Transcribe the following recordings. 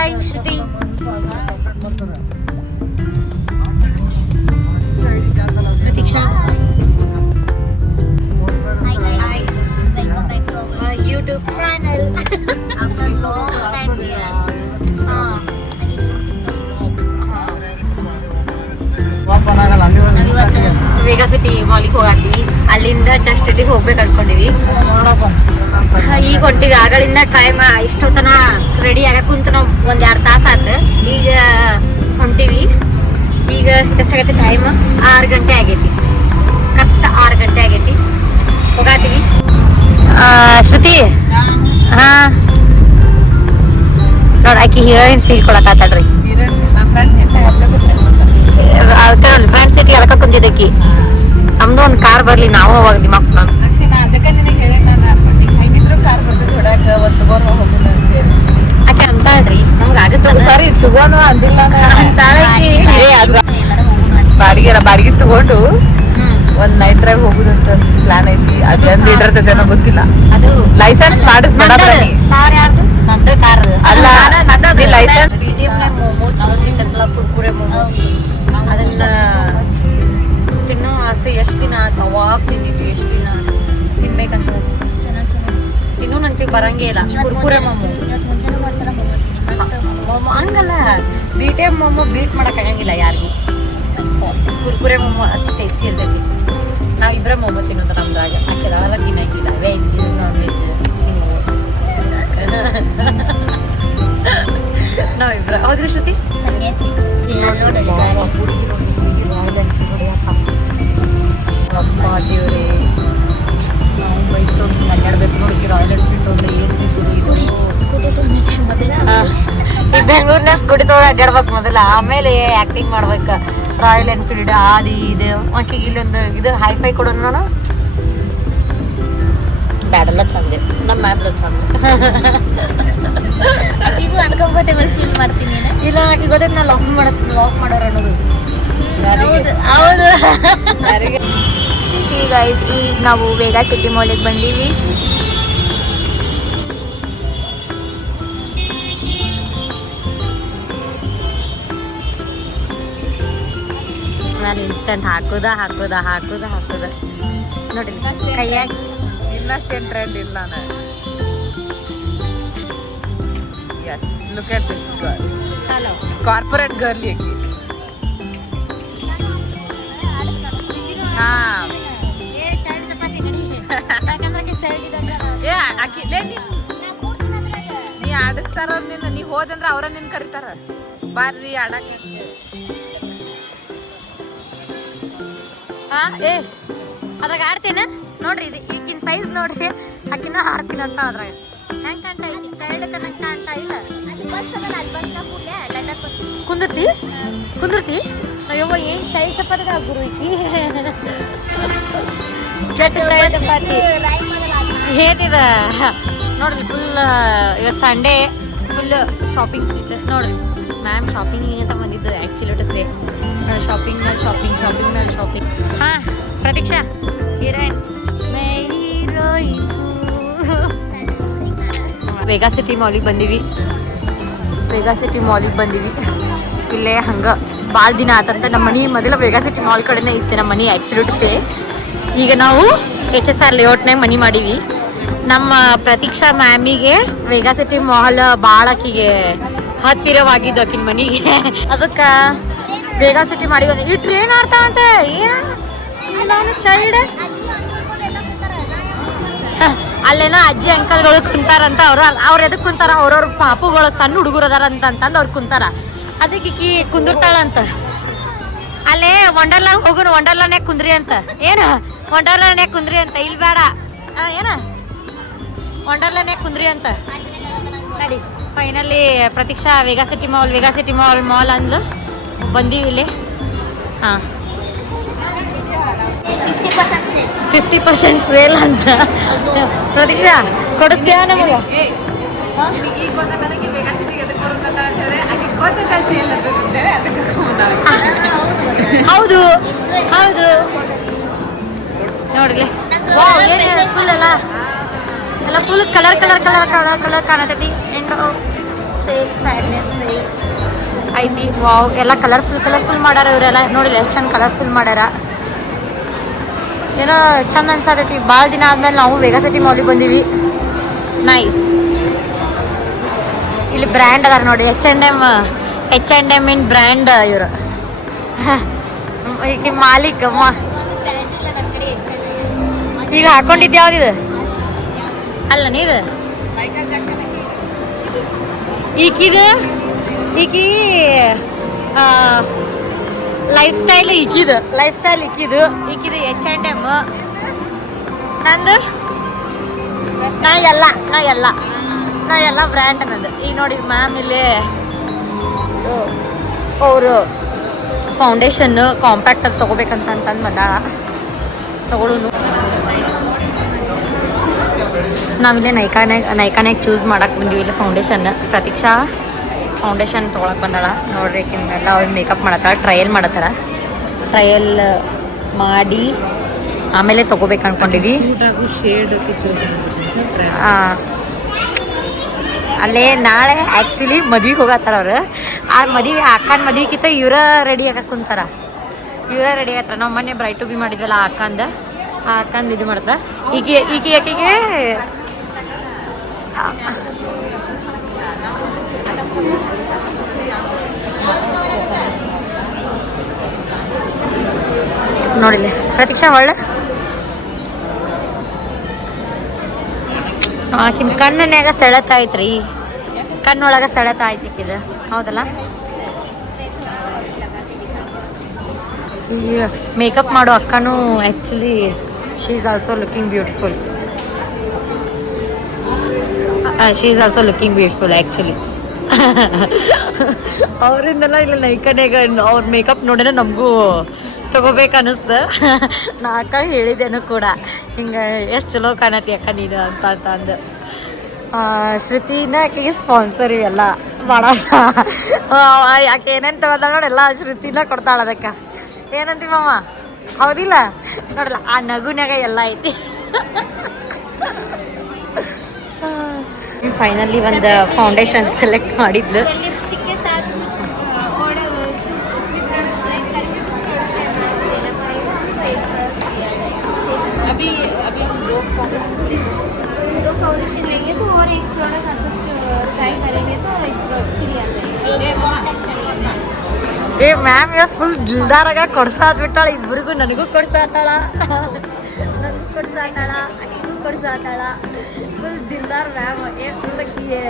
Hi Shruti. Pratiksha. YouTube channel. Vega City ಮಾಲಿಗೆ ಹೋಗಾತೀವಿ. ಅಲ್ಲಿಂದ ಜಸ್ಟ್ ಇಲ್ಲಿಗೆ ಹೋಗ್ಬೇಕು ಅನ್ಕೊಂಡಿವಿ. ಈಗ ಹೊಂಟಿವಿ. ಆಗಳಿಂದ ಟೈಮ್ ಇಷ್ಟೊತ್ತನ ರೆಡಿ ಆಗಕ್ಕೆ ಕುಂತ ನಾವು 1-2 ತಾಸು ಆಯ್ತು. ಈಗ ಹೊಂಟಿವಿ. ಈಗ ಎಷ್ಟಾಗೈತಿ ಟೈಮ್? 6 ಗಂಟೆ ಆಗೈತಿ. ಕರೆಕ್ಟ್ 6 ಗಂಟೆ ಆಗೈತಿ. ಹೋಗಾತೀವಿ. ಶ್ರುತಿ, ಹಾ ನೋಡ್ ಆಕಿ ಹೀರೋಯಿನ್ ಫೀಲ್ ಕೊಡಕಾತಾಳ್ರಿ. ಫ್ರೆಂಡ್ ಸಿಟಿ ಅದಕ್ಕ ಕುಂತಿದ್ದಕ್ಕಿ. ನಮ್ದು ಒಂದು ಕಾರ್ ಬರ್ಲಿ, ನಾವು ಅವಾಗ ದಿಮಾಕ್ ಆಕೆ ಅಂತಾಳ್ರಿ. ನಮ್ಗೆ ಆಗುತ್ತೆ ಸಾರಿ ತಗೋಣ ಅಂದಿಲ್ಲ. ಬಾಡಿಗೆ ತಗೊಂಡು ಒಂದ್ ನೈಟ್ ಡ್ರೈವ್ ಹೋಗುದಂತ ಪ್ಲಾನ್ ಐತಿ. ಅದೇನ್ ಇಟ್ಟಿರ್ತೈತೆ ಏನೋ ಗೊತ್ತಿಲ್ಲ. ಅದು ಲೈಸೆನ್ಸ್ ಮಾಡಿಸ್ಬೇಡ. ಅಲ್ಲ ಲೈಸೆನ್ಸ್ ಕುರ್ಕುರೆ ಮೊಮೋ ಅದನ್ನ ತಿನ್ನೋ ಆಸೆ ಎಷ್ಟು ದಿನ ಆಯ್ತು. ಅವಾಗ ತಿಂದಿದ್ವಿ. ಎಷ್ಟು ದಿನ ತಿನ್ಬೇಕಂತ ತಿನ್ನೋನಂತೀವಿ. ಬರಂಗೇ ಇಲ್ಲ. ಕುರ್ಕುರೆ ಮೊಮೋ ಹಂಗಲ್ಲ. BTM ಮೊಮೋ ಬೀಟ್ ಮಾಡಕ್ ಆಗಂಗಿಲ್ಲ ಯಾರಿಗೂ. ಕುರ್ಕುರೆ ಮೊಮೋ ಅಷ್ಟು ಟೇಸ್ಟಿ ಇರ್ತೈತಿ. ನಾವಿಬ್ಬರೇ ಮೊಮೋ ತಿನ್ನೋದು ನಮ್ದಾಗ. ಆಕೆಲ್ಲ ತಿನ್ನಂಗಿಲ್ಲ. Veg non veg ನಾವಿಬ್ರ. ಹೌದ್ರಿ ಶ್ರುತಿ? ದೇವ್ರೆ ನಾವು ಬೈಕ್ ತೊಗೊಂಡು ಅಡ್ಡಾಡ್ಬೇಕು ನೋಡಿ. ರಾಯಲ್ ಎನ್ಫೀಲ್ಡ್ ತೊಗೊಂಡು ಏನು ಈ ಬೆಂಗಳೂರಿನ ಸ್ಕೂಟಿ ತೊಗೊಂಡು ಅಡ್ಡಾಡ್ಬೇಕು ಮೊದಲ. ಆಮೇಲೆ ಆ್ಯಕ್ಟಿಂಗ್ ಮಾಡ್ಬೇಕು. ರಾಯಲ್ ಎನ್ಫೀಲ್ಡ್ ಅದು ಇದು ಆಕೆಗೆ ಇಲ್ಲೊಂದು ಇದು ಹೈಫೈ ಕೊಡೋಣ. ನಾನು ಬ್ಯಾಡೆಲ್ಲ ಚಂದ. ನಮ್ಮ ಮ್ಯಾಬ್ಲ ಚಂದ. ಈಗ ಅನ್ಕಂಫರ್ಟೇಬಲ್ ಫೀಲ್ ಮಾಡ್ತೀನಿ. ಇಲ್ಲ ಆಕೆ ಗೊತ್ತೈತೆ ನಾ ಲಾಕ್ ಮಾಡೋರು ಅನ್ನೋದು. ಹೌದು. ಈಗ ನಾವು ವೇಗಾ ಸಿಟಿ ಮಾಲಿಗೆ ಬಂದೀವಿ. ನಾನು ಇನ್ಸ್ಟಂಟ್ ಹಾಕೋದ ನೋಡಿ ಕೈಯಾಗಿ. ಇನ್ನಷ್ಟೇನು ಟ್ರೆಂಡ್ ಇಲ್ಲ. Yes, look at this girl. ಚಲೋ Corporate girl ಏಕಿ. ಹಾ ಏ ಆಕಿ ನೀ ಆಡಿಸ್ತಾರ ನಿನ್ನ. ನೀ ಹೋದಂದ್ರ ಅವ್ರ ನಿನ್ ಕರಿತಾರ. ಬಾರ್ರಿ ಆಡಕ್ಕೆ. ಹಾ ಏ ಅದ್ರಾಗ ಆಡ್ತೇನೆ ನೋಡ್ರಿ. ಇದು ಈಗಿನ ಸೈಜ್ ನೋಡ್ರಿ. ಆಕಿನ ಆಡ್ತೀನಿ ಅಂತ ಅದ್ರಾಗ ಹೆಂಗೆ ಕಾಣ್ತಾ ಐತಿ? ಚೈಲ್ಡ್ ಕಣಕ್ ಕಾಣ್ತಾ ಇಲ್ಲ. ಕುಂದಿರ್ತಿ ಅಯ್ಯವ್ವ ಏನು ಚೈಲ್ಡ್ ಚಪಾತಿ ಗುರು ಐತಿ. ಕೆಟ್ಟ ಚೈಲ್ಡ್ ಚಪಾತಿ ಏನಿದೆ ನೋಡ್ರಿ. ಫುಲ್ ಇವತ್ತು ಸಂಡೇ ಫುಲ್ ಶಾಪಿಂಗ್ ಸ್ಟ್ರೀಟ್ ನೋಡ್ರಿ. ಮ್ಯಾಮ್ ಶಾಪಿಂಗ್ ಅಂತ ಬಂದಿದ್ದು ಆ್ಯಕ್ಚುಲಿ ಹೊಟ್ಟಿಸ್ದೆ ನೋಡಿ. ಶಾಪಿಂಗ್ ಮೇಲೆ ಶಾಪಿಂಗ್. ಹಾಂ ಪ್ರತೀಕ್ಷಾ ಹೀರೋಯಿನ್. ವೇಗಾ ಸಿಟಿ ಮಾಲಿಗೆ ಬಂದೀವಿ. ಇಲ್ಲೇ ಹಂಗೆ ಭಾಳ ದಿನ ಆತಂತ. ನಮ್ಮ ಮನೆ ಮೊದಲ ವೇಗಾ ಸಿಟಿ ಮಾಲ್ ಕಡೆನೇ ಇತ್ತು. ನಮ್ಮ ಮನೆ ಆ್ಯಕ್ಚುಲಿಟಿಸೇ. ಈಗ ನಾವು HSR ಲೇಔಟ್ನಾಗ ಮನೆ ಮಾಡೀವಿ. ನಮ್ಮ ಪ್ರತೀಕ್ಷಾ ಮ್ಯಾಮಿಗೆ ವೇಗಾ ಸಿಟಿ ಮಾಲ್ ಭಾಳ ಆಕಿಗೆ ಹತ್ತಿರವಾಗಿದ್ದು ಆಕಿನ ಮನೆಗೆ. ಅದಕ್ಕೆ ವೇಗಾ ಸಿಟಿ ಮಾಡಿ ಈ ಟ್ರೈನ್ ಆಡ್ತಾವಂತೆ. ಏನು ಚೈಲ್ಡ್ ಅಲ್ಲೇನೋ ಅಜ್ಜಿ ಅಂಕಲ್ಗಳು ಕುಂತಾರಂತ. ಅವ್ರು ಎದಕ್ಕೆ ಕುಂತಾರ? ಅವ್ರವ್ರ ಪಾಪುಗಳು ಸಣ್ಣ ಹುಡುಗರು ಅದಾರ ಅಂತಂದು ಅವ್ರು ಕುಂತಾರ. ಅದಕ್ಕೆ ಈಕಿ ಕುಂದಿರ್ತಾಳಂತ. ಅಲ್ಲೇ ವಂಡರ್ಲಾ ಹೋಗೋಣ. ವಂಡರ್ಲಾನ್ಯಾಗ ಕುಂದ್ರಿ ಅಂತ. ಏನು ವಂಡರ್ಲಾನ್ಯಾಗ ಕುಂದ್ರಿ ಅಂತ? ಇಲ್ಲಿ ಬೇಡ. ಏನ ವಂಡರ್ಲಾನ್ಯಾಗ ಕುಂದ್ರಿ ಅಂತ ನೋಡಿ. Finally Pratiksha Vega city mall ಅಂದ್ಲು. ಬಂದೀವಿ ಇಲ್ಲಿ. ಹಾಂ 50% ಸೇಲ್ ಅಂತ. ಪ್ರತೀಕ್ಷಾ ಕೊಡಿಸ್ತೀಯ ನಮಗೆ? ಹೌದು ನೋಡ್ರಿ. ಏನು ಫುಲ್ ಎಲ್ಲ ಫುಲ್ ಕಲರ್ ಕಾಣತೈತಿ. ಸೇಲ್ ಸ್ಯಾಡ್ನೆಸ್ ಸೇಲ್ ಐತಿ. ವಾವ್, ಎಲ್ಲ ಕಲರ್ಫುಲ್ ಮಾಡ್ಯಾರ ಇವರೆಲ್ಲ. ನೋಡಿಲ್ಲ ಎಷ್ಟು ಚಂದ ಕಲರ್ಫುಲ್ ಮಾಡ್ಯಾರ. ಏನೋ ಚಂದ ಅನ್ಸಾತೈತಿ. ಭಾಳ ದಿನ ಆದ್ಮೇಲೆ ನಾವು ವೇಗಾ ಸಿಟಿ ಮಾಲಿಗೆ ಬಂದೀವಿ. ನೈಸ್. ಇಲ್ಲಿ ಬ್ರ್ಯಾಂಡ್ ಅದಾರ ನೋಡಿ, H&M ಇನ್ ಬ್ರ್ಯಾಂಡ್ ಇವರು. ಈಗ ಮಾಲೀಕ್ ಈಗ ಹಾಕೊಂಡಿದ್ದು ಯಾವ್ದಿದೆ ಅಲ್ಲ ನೀದು ಈಕಿದು ಲೈಫ್ ಸ್ಟೈಲ್ ಈಕಿದು H&M. ನಂದು ನಾ ಎಲ್ಲ ಬ್ರ್ಯಾಂಡ್ ಅನ್ನೋದು. ಈಗ ನೋಡಿ ಮ್ಯಾಮ್ ಇಲ್ಲಿ ಅವರು ಫೌಂಡೇಶನ್ ಕಾಂಪ್ಯಾಕ್ಟ್ ಅಲ್ಲಿ ತೊಗೋಬೇಕಂತಂದು ಬಂದಾಳ. ತಗೊಳ್ಳೋನು ನಾವಿಲ್ಲೇ ನೈಕಾನಾಗ ಚೂಸ್ ಮಾಡಕ್ಕೆ ಬಂದೀವಿ. ಇಲ್ಲಿ ಫೌಂಡೇಶನ್ ಪ್ರತೀಕ್ಷಾ ಫೌಂಡೇಶನ್ ತೊಗೊಳಕ್ಕೆ ಬಂದಾಳ. ನೋಡ್ರಿ ಎಲ್ಲ ಅವ್ರು ಮೇಕಪ್ ಮಾಡತ್ತಾಳ, ಟ್ರಯಲ್ ಮಾಡತ್ತಾರ. ಟ್ರಯಲ್ ಮಾಡಿ ಆಮೇಲೆ ತೊಗೋಬೇಕು ಅನ್ಕೊಂಡಿವಿ. ಅಲ್ಲೇ ನಾಳೆ ಆ್ಯಕ್ಚುಲಿ ಮದ್ವೆಗೆ ಹೋಗತ್ತಾರ ಅವ್ರು. ಆ ಮದುವೆ ಅಕ್ಕನ ಮದ್ವೆಗಿಂತ ಇವರ ರೆಡಿ ಆಗಕ್ಕೆ ಕುಂತಾರ. ನಾವು ಮೊನ್ನೆ ಬ್ರೈಟ್ ಟು ಬಿ ಮಾಡಿದ್ವಲ್ಲ ಆ ಅಕ್ಕಂದು ಇದು ಮಾಡ್ತಾರ. ಈಕೆಗೆ ನೋಡಿಲ್ಲ ಪ್ರತೀಕ್ಷಾ ಒಳ್ಳೆ ಆಕಿನ ಕಣ್ಣನ್ಯಾಗ ಸೆಳೆತ ಐತ್ರಿ. ಕಣ್ಣೊಳಗೆ ಸೆಳೆತ ಆಯ್ತಿಕ್ಕಿದು ಹೌದಲ್ಲ. ಈಗ ಮೇಕಪ್ ಮಾಡೋ ಅಕ್ಕನೂ actually she is also looking beautiful. Actually ಅವರಿಂದೆಲ್ಲ ಇಲ್ಲ ನೈಕನ್ಯಾಗ ಅವ್ರ ಮೇಕಪ್ ನೋಡಿದ್ರೆ ನಮಗೂ ತಗೋಬೇಕು ಅನ್ನಿಸ್ತು. ನಾ ಅಕ್ಕ ಹೇಳಿದ್ದೇನು ಕೂಡ ಹಿಂಗೆ ಎಷ್ಟು ಚಲೋ ಕಾಣತಿ ಅಕ್ಕ ನೀನು ಅಂತ ಅಂದು. ಶ್ರುತಿನ ಆಕೆಗೆ ಸ್ಪಾನ್ಸರ್ ಇವೆಲ್ಲ ಮಾಡೋಣ. ಯಾಕೆ ಏನೇನು ತಗೋತಾಳ ನೋಡಿ ಎಲ್ಲ ಶ್ರುತಿನ ಕೊಡ್ತಾಳ ಅದಕ್ಕೆ. ಏನಂತೀವಮ್ಮ ಹೌದಿಲ್ಲ? ನೋಡಲ್ಲ ಆ ನಗುನ್ಯಾಗ ಎಲ್ಲ ಐತಿ. ಫೈನಲಿ ಒಂದು ಫೌಂಡೇಶನ್ ಸೆಲೆಕ್ಟ್ ಮಾಡಿದ್ಲು. दो फाउंडेशन लेंगे तो और एक प्रोडक्ट आपको ट्राई करेंगे तो एक फ्री आ जाएगा. ಏ ಮ್ಯಾಮ್ ಇವಾಗ ಫುಲ್ ದಿಲ್ದಾರಾಗ ಕೊಡ್ಸಾತ್ಬಿಟ್ಟಾಳ. ಇಬ್ಬರಿಗೂ ನನಗೂ ಕೊಡ್ಸಾತಾಳ ಫುಲ್ ದಿಲ್ದಾರ್ ಮ್ಯಾಮ್. ಏನು ಫುಲ್ಲಕ್ಕಿಗೆ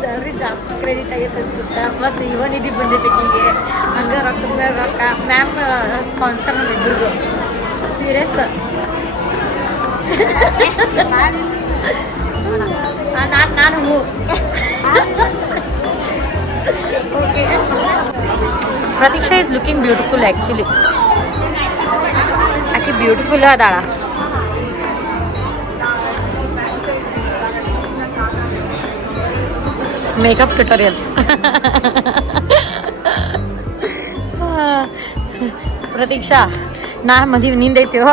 ಸ್ಯಾಲ್ರಿ ಜಾಸ್ತಿ ಕ್ರೆಡಿಟ್ ಆಗೈತೆ ಅನ್ಸುತ್ತೆ. ಮತ್ತು ಯುವನಿಧಿ ಬಂದೈತೆ ಹೀಗೆ ಹಂಗೆ ರೊಕ್ಕದ ಮೇಲೆ ರೊಕ್ಕ. ಮ್ಯಾಮ್ ಸ್ಪಾನ್ಸರ್ ನಮ್ಮ ಇಬ್ಬರಿಗೂ ಸೀರಿಯಸ್. ನಾನು ಹೂ okay. Pratiksha is looking beautiful actually. ಆಕೆ ಬ್ಯೂಟಿಫುಲ್ ಅದಾಳ. Makeup tutorial. ಪ್ರತೀಕ್ಷಾ ನಾನು ಮದುವೆ ನಿಂದೈತಿಯೋ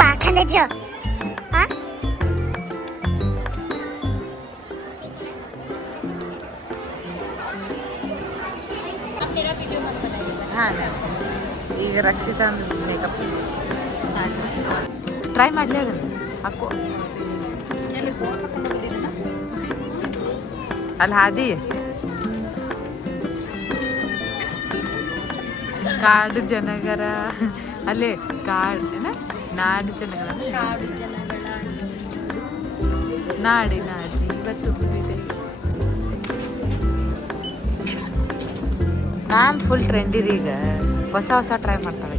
ಹಾಂ. ಈಗ ರಕ್ಷಿತಾ ಮೇಕಪ್ ಟ್ರೈ ಮಾಡಲಿ ಅದನ್ನು ಹಾಕೋ. ಅಲ್ಲಿ ಹಾದಿ ಕಾಡು ಜನಗರ ಅಲ್ಲೇ ನಾಡು ಜನಗರ ನಾಡಿನ ಜೀವ ತುಂಬಿದೆ. ಮ್ಯಾಮ್ ಫುಲ್ ಟ್ರೆಂಡಿರಿ ಈಗ ಹೊಸ ಟ್ರೈ ಮಾಡ್ತಾಳೆ.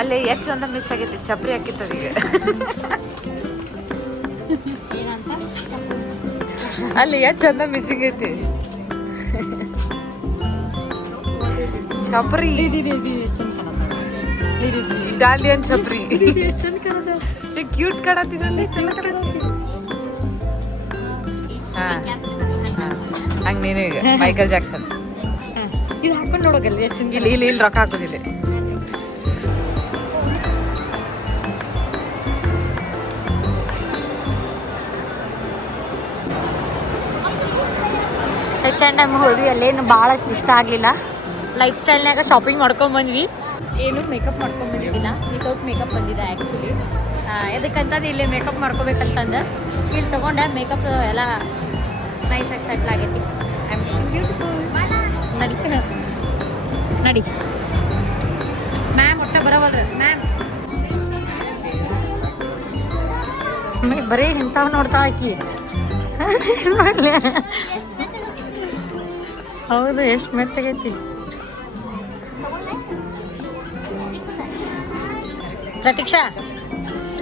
ಅಲ್ಲೇ ಹೆಚ್ಚು ಒಂದ ಮಿಸ್ ಆಗೈತಿ. ಚಪ್ರಿ ಹಾಕಿತ್ತದ ಈಗ. ಅಲ್ಲಿ ಎಷ್ಟು ಚಂದ ಮಿಸ್ಸಿಂಗ್ ಐತಿ ಚಪ್ರಿ. ಇಟಾಲಿಯನ್ ಚಪ್ರಿ ಕ್ಯೂಟ್ ಕಾಣತ್ತಿದ್ರಲ್ಲಿ. ಹಾ ಹಂಗ ನೀನು ಈಗ ಮೈಕಲ್ ಜಾಕ್ಸನ್ ಇದು ಹಾಕೊಂಡು ನೋಡೋಕಲ್ಲ ಎಷ್ಟು ಇಲ್ಲಿ ಇಲ್ಲಿ ಇಲ್ಲಿ ರೊಕ್ಕ ಹಾಕೋದಿಲ್ಲ. H&M ಹೋದ್ವಿ, ಅಲ್ಲೇನು ಭಾಳ ಇಷ್ಟ ಆಗಲಿಲ್ಲ. ಲೈಫ್ ಸ್ಟೈಲ್ನಾಗ ಶಾಪಿಂಗ್ ಮಾಡ್ಕೊಂಬಂದ್ವಿ. ಏನು ಮೇಕಪ್ ಮಾಡ್ಕೊಂಬಂದಿದ್ದಿಲ್ಲ, ವಿತೌಟ್ ಮೇಕಪ್ ಬಂದಿದೆ ಆ್ಯಕ್ಚುಲಿ. ಎದಕ್ಕಂತಂದು ಇಲ್ಲಿ ಮೇಕಪ್ ಮಾಡ್ಕೋಬೇಕಂತಂದು ಇಲ್ಲಿ ತೊಗೊಂಡೆ. ಮೇಕಪ್ ಎಲ್ಲ ನೈಸಾಗಿ ಸೆಟ್ಲ್ ಆಗೈತಿ. I am beautiful. ನಡಿ ನಡಿ ಮ್ಯಾಮ್ ಒಟ್ಟ ಬರೋವಲ್ರಿ ಮ್ಯಾಮ್. ಬರೀ ಇಂಥವು ನೋಡ್ತಾ ಆಕಿ. ಹೌದು, ಎಷ್ಟು ಮೆತ್ತಗೈತಿ. ಪ್ರತೀಕ್ಷಾ,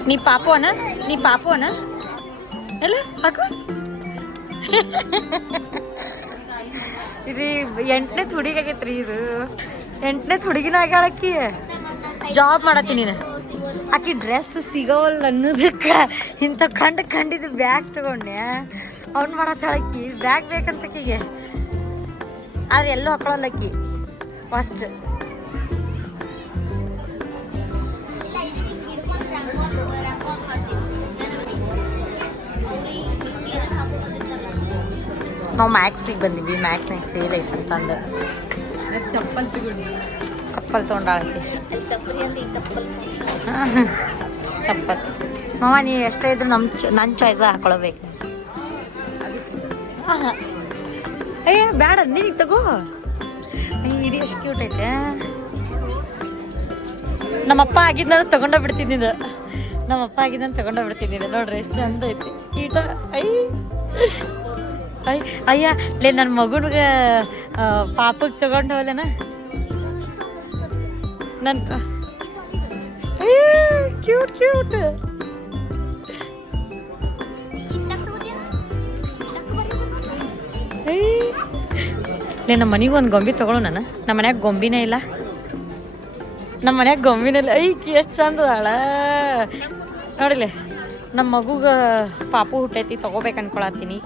ನೀ ಪಾಪು ಅನ ಎಲ್ಲ ಹಾಕು. ಇದು 8ನೇ ಹುಡುಗಾಗೈತ್ರಿ. ಇದು 8ನೇ ಹುಡುಗಿನ ಆಗ್ಯಾಳಕ್ಕಿ. ಜಾಬ್ ಮಾಡತ್ತೀನಿ ನೀನು. ಆಕಿ ಡ್ರೆಸ್ ಸಿಗೋವಲ್ಲ ಅನ್ನೋದಕ್ಕೆ ಇಂಥ ಕಂಡಿದ್ದು ಬ್ಯಾಗ್ ತಗೊಂಡೆ. ಅವ್ನು ಮಾಡತ್ತಾಳಕ್ಕಿ ಬ್ಯಾಗ್ ಬೇಕಂತಕ್ಕಿಗೆ. ಆದ್ರೆ ಎಲ್ಲೂ ಹಾಕೊಳ್ಳಲ್ಲಕ್ಕಿ ಫಸ್ಟ್. ನಾವು ಮ್ಯಾಕ್ಸಿಗೆ ಬಂದಿವಿ. ಮ್ಯಾಕ್ಸ್ನಾಗ ಸೇಲ್ ಐತಂತಂದು ಚಪ್ಪಲ್ ತೊಗೊಂಡಾಳಕ್ಕೆ. ಚಪ್ಪಲ್ ಮಾವ, ನೀ ಎಷ್ಟೇ ಇದ್ರು ನನ್ನ ಚಾಯ್ಸ ಹಾಕೊಳ್ಬೇಕು. ಅಯ್ಯ ಬೇಡ, ನೀನು ತಗೋ. ಇದು ಎಷ್ಟು ಕ್ಯೂಟ್ ಐತೆ. ನಮ್ಮಪ್ಪ ಆಗಿದ್ದಂದ್ರೆ ತಗೊಂಡೋಗಿ ಬಿಡ್ತಿದ್ದಿದ್ದು. ನೋಡ್ರಿ ಎಷ್ಟು ಚಂದ ಐತಿ. ಈಟ ಅಯ್ಯ ಲೇ, ನನ್ನ ಮಗುನಿಗೆ ಪಾಪಕ್ಕೆ ತಗೊಂಡು ಹೋಗ್ಲೇನ ನನ್ನ. ಕ್ಯೂಟ್ ಲೇ, ನಮ್ಮ ಮನೆಗೆ ಒಂದು ಗೊಂಬಿ ತಗೊಳ್ಳೋ. ನಮ್ಮ ಮನ್ಯಾಗ ಗೊಂಬಿನೇ ಇಲ್ಲ. ಐಕಿ ಎಷ್ಟು ಚಂದ ಅದಾಳ ನೋಡಿಲೆ. ನಮ್ಮ ಮಗುಗೆ ಪಾಪು ಹುಟ್ಟೈತಿ, ತಗೋಬೇಕು ಅನ್ಕೊಳತ್ತೀನಿ.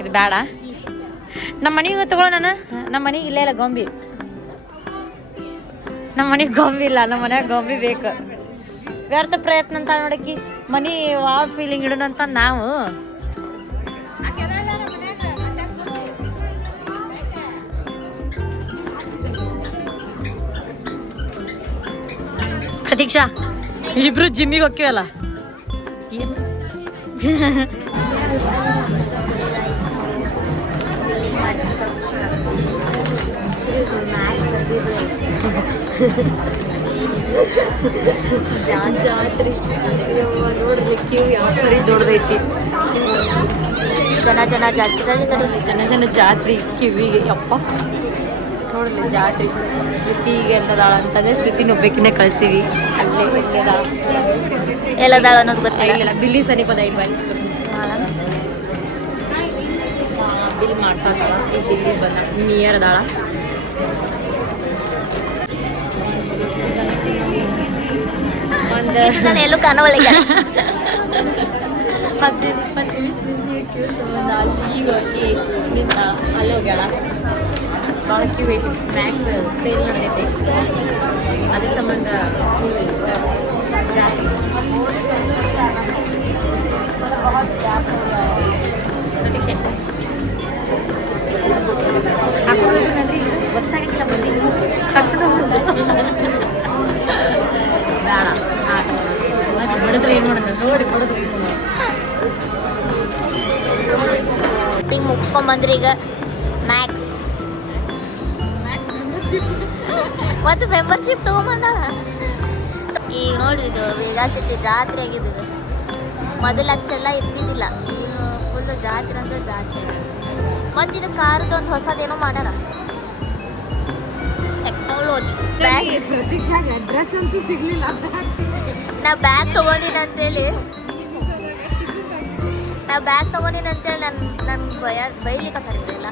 ಇದು ಬೇಡ, ನಮ್ಮ ಮನೆಗೆ ತಗೊಳ್ಳೋ. ನಮ್ಮ ಮನೆಗೆ ಇಲ್ಲೇ ಇಲ್ಲ ಗೊಂಬಿ. ನಮ್ಮ ಮನೆಗೆ ಗೊಂಬಿ ಇಲ್ಲ. ನಮ್ಮ ಮನ್ಯಾಗ ಗೊಂಬಿ ಬೇಕು. ವ್ಯರ್ಥ ಪ್ರಯತ್ನ ಅಂತ ನೋಡಕ್ಕಿ. ಮನೆ ವಾವ್ ಫೀಲಿಂಗ್ ಇಡೋಣಂತ ನಾವು. ಪ್ರತೀಕ್ಷಾ, ಇಬ್ರು ಜಿಮ್ಮಿಗೆ ಹೋಗ್ತೀವಲ್ಲ. ಜಾತ್ರೆ ನೋಡ್ರಿ, ಕ್ಯೂ ಯಾವ ಥರ ದೊಡ್ಡದೈತಿ. ಜನ ಜಾತ್ರೆ ಕಿವಿಗೆ. ಯಪ್ಪ ನೋಡ್ರಿ ಜಾತ್ರೆ. ಶ್ರುತಿಗೆ ಎಲ್ಲದಾಳ ಅಂತಂದ್ರೆ ಶ್ರುತಿನ ಒಬ್ಬಕಿನ್ನ ಕಳ್ಸೀವಿ. ಅಲ್ಲೇ ಎಲ್ಲದಾಳ ಅನ್ನೋದು ಗೊತ್ತಿಲ್ಲ. ಬಿಲ್ಲಿ ಸರಿ ಪದ ಇಲ್ಲಿ ಬಿಲ್ ಮಾಡ್ಸಾಕ ಇಲ್ಲಿ ಬಂದ ನಿಯರ್ ಅದಾಳ. ಎಲ್ಲೂ ಕಾಣವಲ್ಲ. 15-20 ನಿಮಿಷ ಅಲ್ಲಿ ಈಗ ನಿಂತ ಅಲ್ಲಿ ಹೋಗ್ಯಾಳ. ಭಾಳ ಕ್ಯೂ ಐತಿ. ಮ್ಯಾಕ್ಸ್ ಸೇಲ್ ನಡೆದೈತಿ, ಅದ್ರ ಸಂಬಂಧ ಗೊತ್ತಾಗಿಲ್ಲ. ಬಂದಿ ಕರ್ಕೊಂಡು ಹೋಗುದು ಬೇಡ. ಬಡಿದ್ರೆ ಏನು ಮಾಡೋದು ನೋಡಿ, ಬಡಿದ್ರೆ ಏನು ಮಾಡೋದು. ಶಾಪಿಂಗ್ ಮುಗಿಸ್ಕೊಂಬಂದ್ರಿ ಈಗ ಮ್ಯಾಕ್ಸ್. ಮತ್ತು ಮೆಂಬರ್ಶಿಪ್ ತೊಗೊಂಬಂದಾಳ. ಈಗ ನೋಡ್ರಿ, ಇದು ವೇಗಾ ಸಿಟಿ ಜಾತ್ರೆ ಆಗಿದ್ದು. ಮೊದಲು ಅಷ್ಟೆಲ್ಲ ಇರ್ತಿದ್ದಿಲ್ಲ, ಈಗ ಫುಲ್ಲು ಜಾತ್ರೆ ಅಂದ್ರೆ ಜಾತ್ರೆ. ಮತ್ತು ಇದು ಕಾರ್ದೊಂದು ಹೊಸದೇನೋ ಮಾಡ್ಯಾರ, ಟೆಕ್ನಾಲಜಿ. ಡ್ರೆಸ್ ಅಂತೂ ಸಿಗ್ಲಿಲ್ಲ. ನಾ ಬ್ಯಾಗ್ ತೊಗೊಂಡಿನಂತೇಳಿ ನನ್ನ ಬೈಲಿಕ್ಕಲ್ಲ.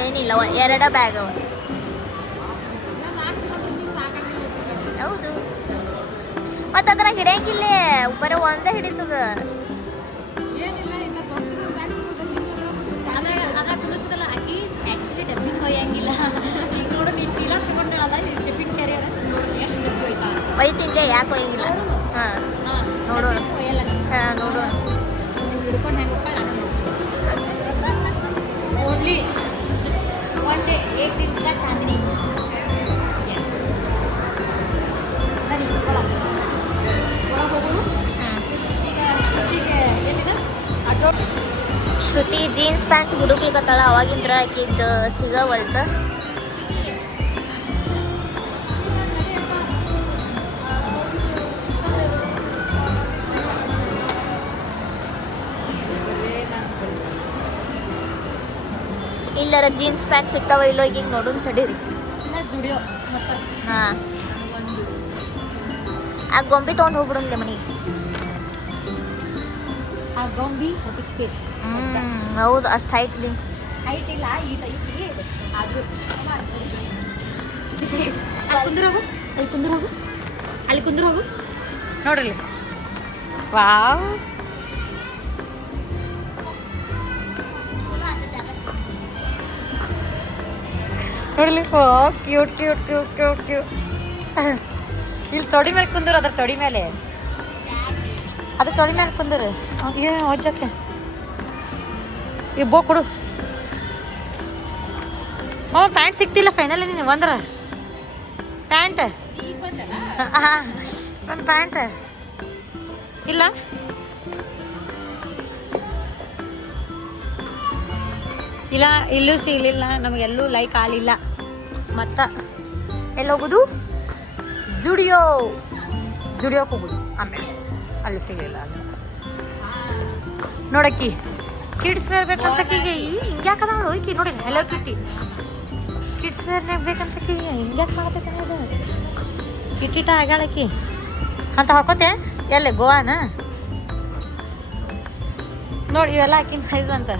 ಏನಿಲ್ಲ, 2 ಬ್ಯಾಗ್ ಅವ. ಹೌದು, ಮತ್ತು ಅದನ್ನ ಹಿಡಿಯಂಗಿಲ್ಲೇ, ಬರೀ ಒಂದೇ ಹಿಡಿತದ. ಯಾಕೆ ಒಯ್ಯಿಲ್ಲ ಹಾಂ ನೋಡೋಣ ಹಾಂ ನೋಡೋಣ ಹಿಡ್ಕೊಂಡು ಹೆಂಗೆ ಓನ್ಲಿ ಒನ್ ಡೇ ಏಕ್ ದಿನ का चांदनी ಬನ್ನಿ ಹೋಗೋಣ ಈಗ ಶ್ರುತಿಗೆ ಏನಿದೆ ಶ್ರುತಿ ಜೀನ್ಸ್ ಪ್ಯಾಂಟ್ ಹುಡುಕ್ಲಿಕ್ಕತ್ತಾಳ ಅವಾಗಿಂದ್ರ ಆಕಿದ್ದು ಸಿಗವಲ್ತ ಇಲ್ಲರ ಜೀನ್ಸ್ ಪ್ಯಾಂಟ್ ಸಿಗ್ತಾವ ಇಲ್ಲೋ ಈಗ ನೋಡೋಣ ತಡೀರಿ ಸ್ಟುಡಿಯೋ ಮತ್ತು ಹಾಂ ಒಂದು ಆ ಗೊಂಬೆ ತೊಗೊಂಡು ಹೋಗ್ಬಿಡೋಲ್ಲ ಮನೆಗೆ ಆ ಗೊಂಬಿ ಅದಕ್ಕೆ ಸೇರಿ ಹೌದು ಅಷ್ಟು ಹೈಟ್ಲಿ ಹೈಟ್ ಇಲ್ಲ ಇದು ಐತಿ ಅದು ಅಲ್ಲಿ ಕುಂದ್ರ ಹೋಗು ಅಲ್ಲಿ ಕುಂದ್ರ ಹೋಗು ಅಲ್ಲಿ ಕುಂದ್ರ ಹೋಗು ನೋಡ್ರಿ ವಾವ್ ನೋಡ್ಲಿ cute cute cute cute cute ಇಲ್ಲಿ ತೊಡಿ ಮೇಲೆ ಕುಂದ್ರು ಅದ್ರ ತೊಡಿ ಮೇಲೆ ಅದು ತೊಡಿ ಮೇಲೆ ಕುಂದ್ರು ಏನು ಹೊಜ್ಜಕ್ಕೆ ಇಬ್ಬೋ ಕೊಡು ಹ್ಞೂ ಪ್ಯಾಂಟ್ ಸಿಕ್ತಿಲ್ಲ ಫೈನಲಿ ನೀನು ಒಂದ್ರ ಪ್ಯಾಂಟ್ ಹಾಂ ಒಂದು ಪ್ಯಾಂಟ್ ಇಲ್ಲ ಇಲ್ಲ ಇಲ್ಲೂ ಸಿಗಲಿಲ್ಲ ನಮಗೆಲ್ಲೂ ಲೈಕ್ ಆಗಲಿಲ್ಲ ಮತ್ತು ಎಲ್ಲಿ ಹೋಗೋದು ಜುಡಿಯೋಕ್ಕೆ ಹೋಗೋದು ಆಮೇಲೆ ಅಲ್ಲೂ ಸಿಗಲಿಲ್ಲ ಅಲ್ಲಿ ನೋಡಕ್ಕಿ ಕಿಡ್ಸ್ ವೇರ್ ಬೇಕಂತಕ್ಕೀಗೆ ಹಿಂಗ್ಯಾಕದ ನೋಡು ಈಕಿ ನೋಡಿ ಹೆಲೋ ಕಿಟ್ಟಿ ಕಿಡ್ಸ್ ವೇರ್ನಾಗ ಬೇಕಂತಕ್ಕಿ ಹಿಂಗ್ಯಾಕೆ ಮಾಡ್ತೈತೆ ಅದು ಕಿಟ್ಟಿಟ ಆಗ್ಯಾಳಕ್ಕಿ ಅಂತ ಹಾಕೋತೆ ಎಲ್ಲಿ ಗೋವಾನ ನೋಡಿ ಇವೆಲ್ಲ ಆಕಿನ ಸೈಜ್ ಅಂತ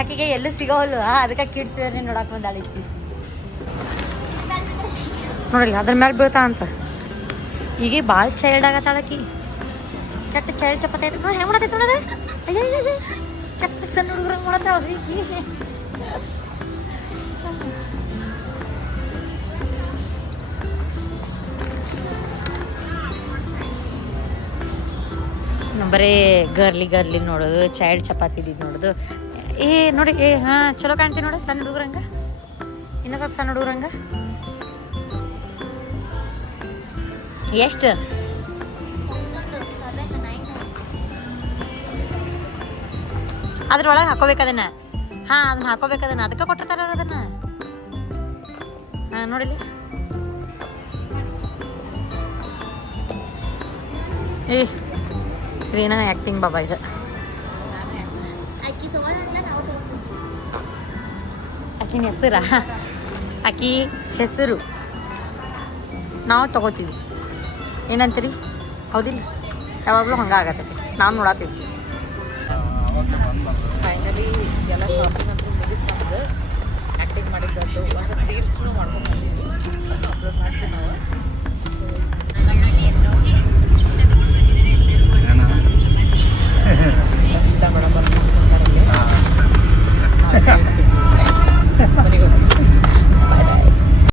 ಆಕಿಗೆ ಎಲ್ಲೂ ಸಿಗೋವಲ್ಲು ಅದಕ್ಕೆ ಕಿಡ್ಸ್ ವೇರ್ನೇ ನೋಡಕ್ಕೆ ಬಂದಾಳ ಈಕಿ ನೋಡಿಲ್ಲ ಅದ್ರ ಮೇಲೆ ಬೀಳ್ತಾ ಅಂತ ಈಗ ಭಾಳ ಚೈಲ್ಡ್ ಆಗತ್ತಾಳಕಿ ಕೆಟ್ಟ ಚೈಲ್ಡ್ ಚಪಾತಿ ಐತೆ ನೋಡಿ ಹೆಂಗೆ ಮಾಡತೈತೆ ನೋಡೋದು ಅಯ್ಯ ಕೆಟ್ಟ ಸಣ್ಣ ಹುಡುಗ್ರಂಗೆ ಮಾಡತ್ತಾಳ್ರಿ ಈಕಿ ಬರೀ ಗರ್ಲಿ ನೋಡೋದು ಚೈಲ್ಡ್ ಚಪಾತಿ ಇದ್ದಿದ್ದು ನೋಡೋದು ಏ ನೋಡಿ ಏ ಹಾಂ ಚಲೋ ಕಾಣ್ತೀವಿ ನೋಡಿ ಸಣ್ಣ ಹುಡುಗ್ರಂಗ ಇನ್ನೂ ಸ್ವಲ್ಪ ಸಣ್ಣ ಹುಡುಗ್ರಂಗ ಎಷ್ಟು ಅದ್ರೊಳಗೆ ಹಾಕೋಬೇಕು ಅದನ್ನ ಹಾಂ ಅದನ್ನ ಹಾಕೋಬೇಕು ಅದನ್ನ ಅದಕ್ಕೆ ಕೊಟ್ಟಿರ್ತಾರ ಅದನ್ನ ಹಾಂ ನೋಡಿಲಿ ಏ ಇದೇನ ಆ್ಯಕ್ಟಿಂಗ್ ಬಾಬಾ ಇದು ಆಕಿನ ಹೆಸರ ಆಕಿ ಹೆಸರು ನಾವು ತಗೋತೀವಿ ಏನಂತೀರಿ ಹೌದಿಲ್ಲ ಯಾವಾಗಲೂ ಹಂಗೆ ಆಗತ್ತೈತಿ ನಾವು ನೋಡತ್ತೀವಿ ಫೈನಲಿ ಎಲ್ಲ ಶಾಪಿಂಗ್ ಅಂತ ಮುಗಿತು ನಮ್ದು ಆ್ಯಕ್ಟಿಂಗ್ ಮಾಡಿದ್ದು ಒಂದು ರೀಲ್ಸ್ನು ಮಾಡ್ಕೊಂಡು ಬಂದೀವಿ ಅಪ್ಲೋಡ್ ಮಾಡ್ತೀವಿ ನಾವು